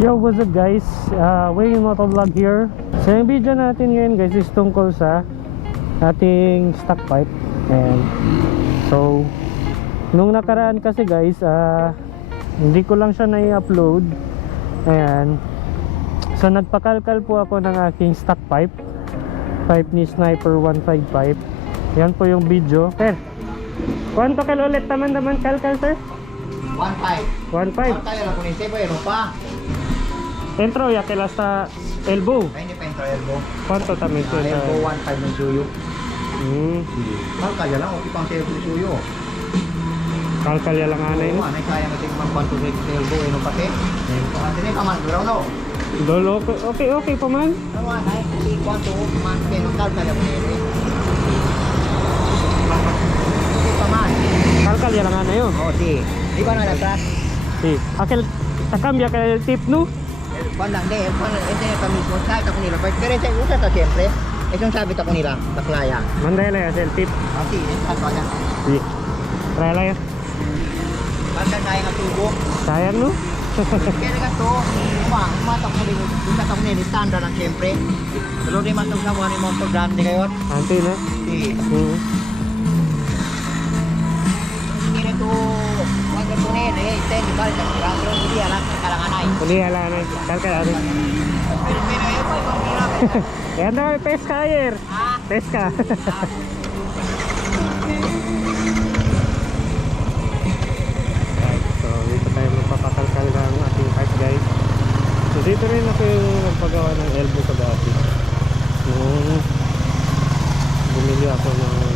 Yo, what's up guys? Uh, Wayne Motovlog here. So yung video natin ngayon guys is tungkol sa ating stock pipe. And so, nung nakaraan kasi guys, uh, hindi ko lang siya na-upload. Ayan. So nagpakalkal po ako ng aking stock pipe. Pipe ni Sniper 155. Yan po yung video. Sir, Kuanto kal ulit taman naman kalkal sir? 1.5. 1.5. Tayo lang kunin sebo, ano pa? Entro ya kila sa elbow. Ay, hindi pa yung elbow. Kuanto tamin Ah, elbow sir? 1.5 ng suyo. Hmm. Mahal kaya lang, okay pang ng suyo. Kalkal ya lang anay Oo, no. anay kaya natin magpanto sa elbow, ano pati? Pangan din pa man, guraw no? Dolo okay okay, okay pa man. Ano anay, hindi kwanto, man, pero tal kaya mo nila. Hindi pa man. Kalkal ya lang anay yo. Oo, si. Di ba na natras? Si. Akil takam ya kay tip no. Kwan lang, di. Kwan lang, hindi na kami kung kahit ako nila. Pero sa usa ta siyempre. Eh, yung sabi ako nila, baklaya. Mandela ya sel tip. Ah, si, ano yan? Si. Try lang ya. Basta kaya nga tubo. Sayang no. Kaya nga to, uma, umatak mo rin, umatak mo rin, standard lang siyempre. Pero di mas nung samuha ni Monto Grande kayo. Anti na. Si, Hmm. Eh, ito yung balik ang pero hindi alam sa kalanganay. Uli ala na. Kalkal ano. Pero ayun po, ibang hirap. Yan daw pesca ayer. Ah, Pesca. Right, so dito tayo magpapakalkal ng ating pipe guys. So dito rin ako yung nagpagawa ng elbow sa dati. Nung bumili ako ng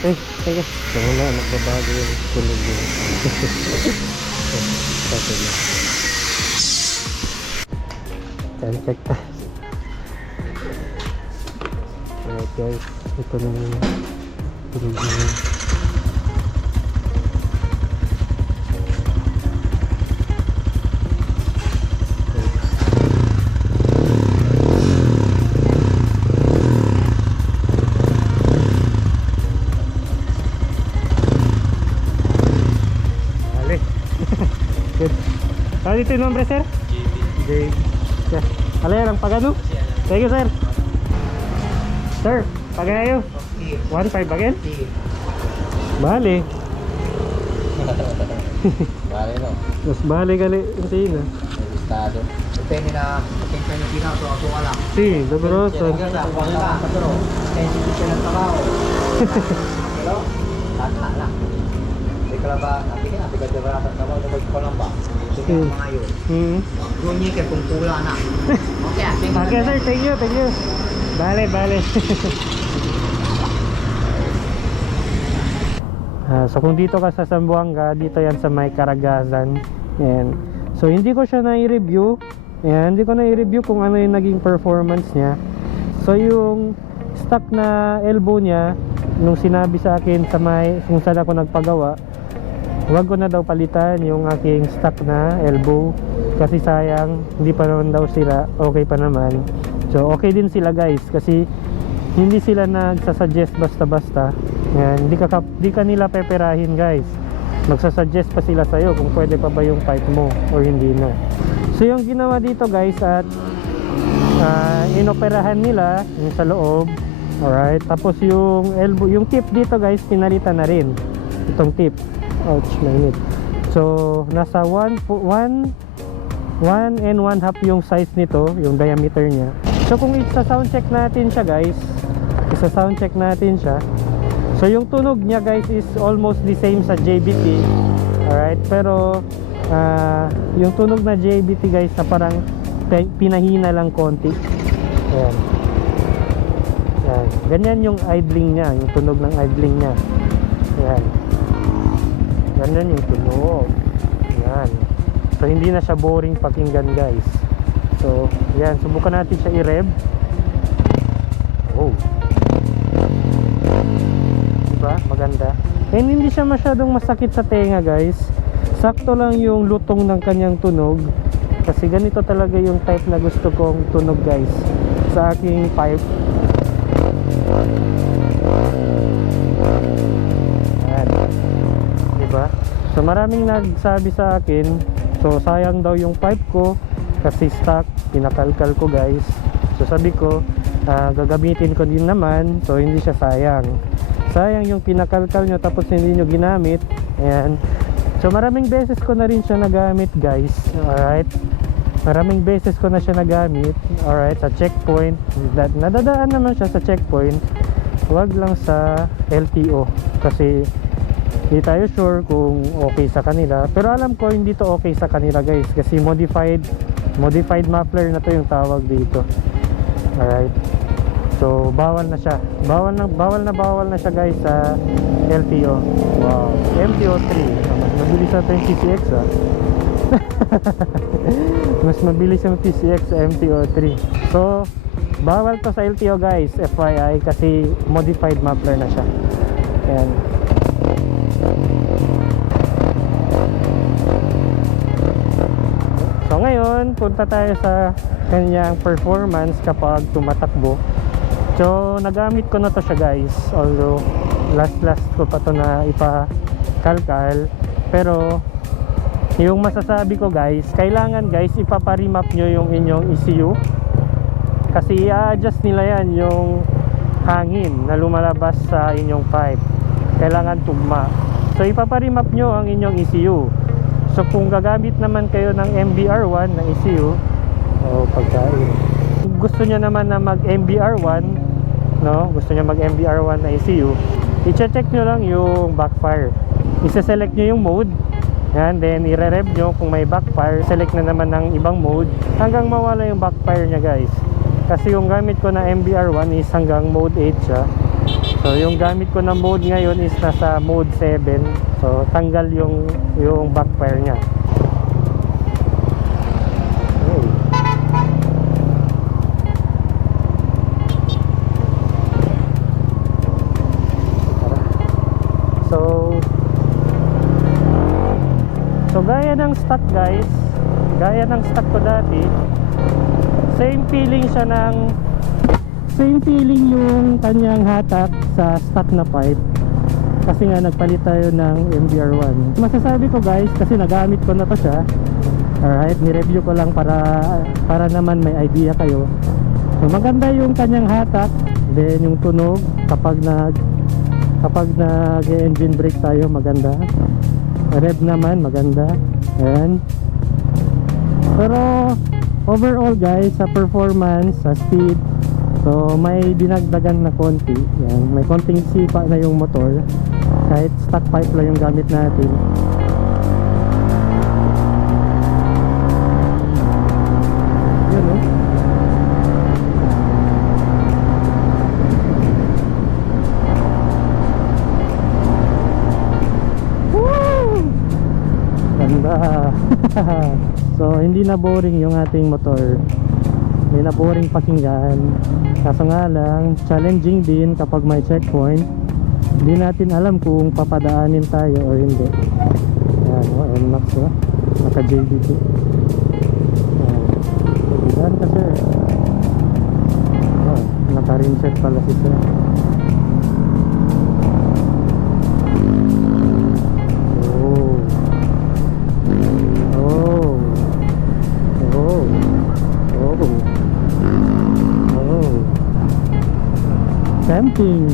Eh, sige. So wala, nagbabago yung tulog yun. Okay na. Time check ta. Alright guys, ito na yung tulog na yun. Yung nombre, sir? JB. Yeah. Alay, ang pagano? Thank you, sir. Sir, pagayo. si, 1.5 again? si. Bali. Vale, no? Mas bali gali. Hindi na. Estado. Depende na, depende na yung pinaw, so ako wala. Si, Dobroso. Wala, patro. Sensitive siya ng trabaho. Hello? Tata lang. Hindi ka lang ba, nabi ka, natin trabaho, nabag ko lang ba? Sige, Hmm. mga yun. Hmm. Runyi ka kung na. Okay, thank you. Okay, sir. Thank you, thank you. Bale, bale. Ah, so kung dito ka sa Zamboanga, dito yan sa may Karagazan. Ayan. So hindi ko siya na-review. Ayan, hindi ko na-review kung ano yung naging performance niya. So yung stock na elbow niya, nung sinabi sa akin sa may, kung saan ako nagpagawa, wag ko na daw palitan yung aking stock na elbow. Kasi sayang hindi pa naman daw sila okay pa naman. So okay din sila guys. Kasi hindi sila nagsasuggest basta-basta. Yan, hindi ka, di ka nila peperahin guys. Magsasuggest pa sila sa'yo kung pwede pa ba yung pipe mo or hindi na. So yung ginawa dito guys at ah, inoperahan nila yung sa loob. Alright tapos yung elbow yung tip dito guys pinalitan na rin itong tip ouch mainit so nasa 1 1 1 and 1 half yung size nito yung diameter niya so kung isa sound check natin siya guys isa sound check natin siya so yung tunog niya guys is almost the same sa JBT alright pero ah, yung tunog na JBT guys na parang pinahina lang konti ayan Yan. Ganyan yung idling niya, yung tunog ng idling niya. Yan. Ganyan yung tunog. Yan. So hindi na siya boring pakinggan guys. So yan, subukan natin siya i-rev. Oh. Diba? Maganda. And hindi siya masyadong masakit sa tenga guys. Sakto lang yung lutong ng kanyang tunog. Kasi ganito talaga yung type na gusto kong tunog guys. Sa aking pipe. So maraming nagsabi sa akin, so sayang daw yung pipe ko kasi stock, pinakalkal ko guys. So sabi ko, ah, gagamitin ko din naman, so hindi siya sayang. Sayang yung pinakalkal nyo tapos hindi nyo ginamit. Ayan. So maraming beses ko na rin siya nagamit guys. Alright. Maraming beses ko na siya nagamit. Alright, sa checkpoint. Nadadaan naman siya sa checkpoint. Huwag lang sa LTO. Kasi hindi tayo sure kung okay sa kanila. Pero alam ko hindi to okay sa kanila guys. Kasi modified modified muffler na to yung tawag dito. Alright. So bawal na siya. Bawal na bawal na bawal na siya guys sa LTO. Wow. MTO3. Mas mabilis na yung TCX ah. Mas mabilis yung TCX sa MTO3. So bawal to sa LTO guys, FYI kasi modified muffler na siya. Ayan. Ngayon, punta tayo sa kanyang performance kapag tumatakbo. So nagamit ko na to siya guys. Although last last ko pa to na ipakalkal. Pero yung masasabi ko guys, kailangan guys ipaparimap nyo yung inyong ECU. Kasi i-adjust nila yan yung hangin na lumalabas sa inyong pipe. Kailangan tugma. So ipaparimap nyo ang inyong ECU. So kung gagamit naman kayo ng MBR1 na ECU, o pagkain. Gusto nyo naman na mag MBR1, no? Gusto nyo mag MBR1 na ECU, i-check nyo lang yung backfire. Isa-select nyo yung mode, yan, then i-rev nyo kung may backfire, select na naman ng ibang mode hanggang mawala yung backfire nya guys. Kasi yung gamit ko na MBR1 is hanggang mode 8 siya. So yung gamit ko na mode ngayon is nasa mode 7. So tanggal yung yung backfire niya. So gaya ng stock guys, gaya ng stock ko dati, same feeling siya ng same feeling yung kanyang hatak sa stock na pipe. Kasi nga nagpalit tayo ng MBR1 masasabi ko guys kasi nagamit ko na to siya. Alright ni-review ko lang para para naman may idea kayo. So, maganda yung kanyang hatak. Then yung tunog kapag nag kapag nag engine brake tayo maganda. Rev naman maganda. Ayan. Pero overall guys sa performance sa speed so may dinagdagan na konti yan may konting sipa na yung motor kahit stock pipe lang yung gamit natin yun oh Woo! Ganda. so, hindi na boring yung ating motor. Hindi na boring pakinggan. Kaso nga lang, challenging din kapag may checkpoint. Hindi natin alam kung papadaanin tayo or hindi. Ayan, oh, NMAX oh. Naka JDT. Ayan. Ayan kasi. Oh, naka rinset pala si sir. Camping.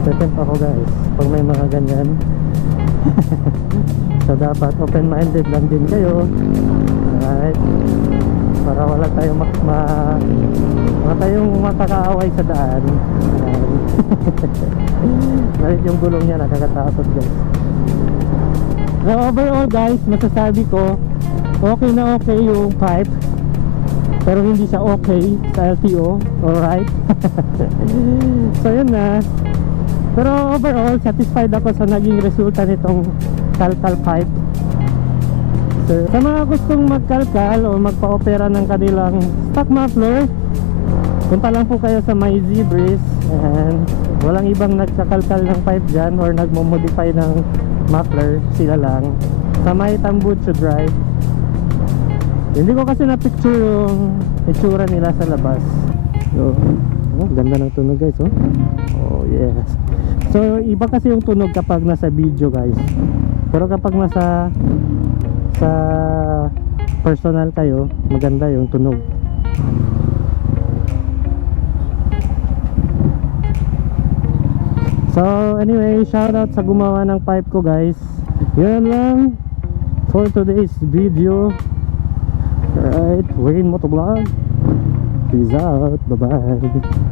Tetemp ako guys. Pag may mga ganyan. so dapat open-minded lang din kayo. Alright. Para wala tayong mak ma wala tayong makakaaway sa daan. Dahil yung gulong niya nakakatakot guys. So overall guys, masasabi ko okay na okay yung pipe pero hindi siya okay sa LTO alright so yun na pero overall satisfied ako sa naging resulta nitong kalkal pipe so. Sa mga gustong magkalkal o magpa-opera ng kanilang stock muffler, punta lang po kayo sa My Breeze and walang ibang nagkakalkal ng pipe dyan or nagmo-modify ng muffler, sila lang. Sa may Tambucho Drive. Hindi ko kasi na-picture yung itsura nila sa labas. So, oh, ganda ng tunog guys, oh. Oh, yes. So, iba kasi yung tunog kapag nasa video guys. Pero kapag nasa sa personal kayo, maganda yung tunog. So, anyway, shout out sa gumawa ng pipe ko guys. Yun lang for today's video. Alright, Wayne Motovlog. Peace out. Bye-bye.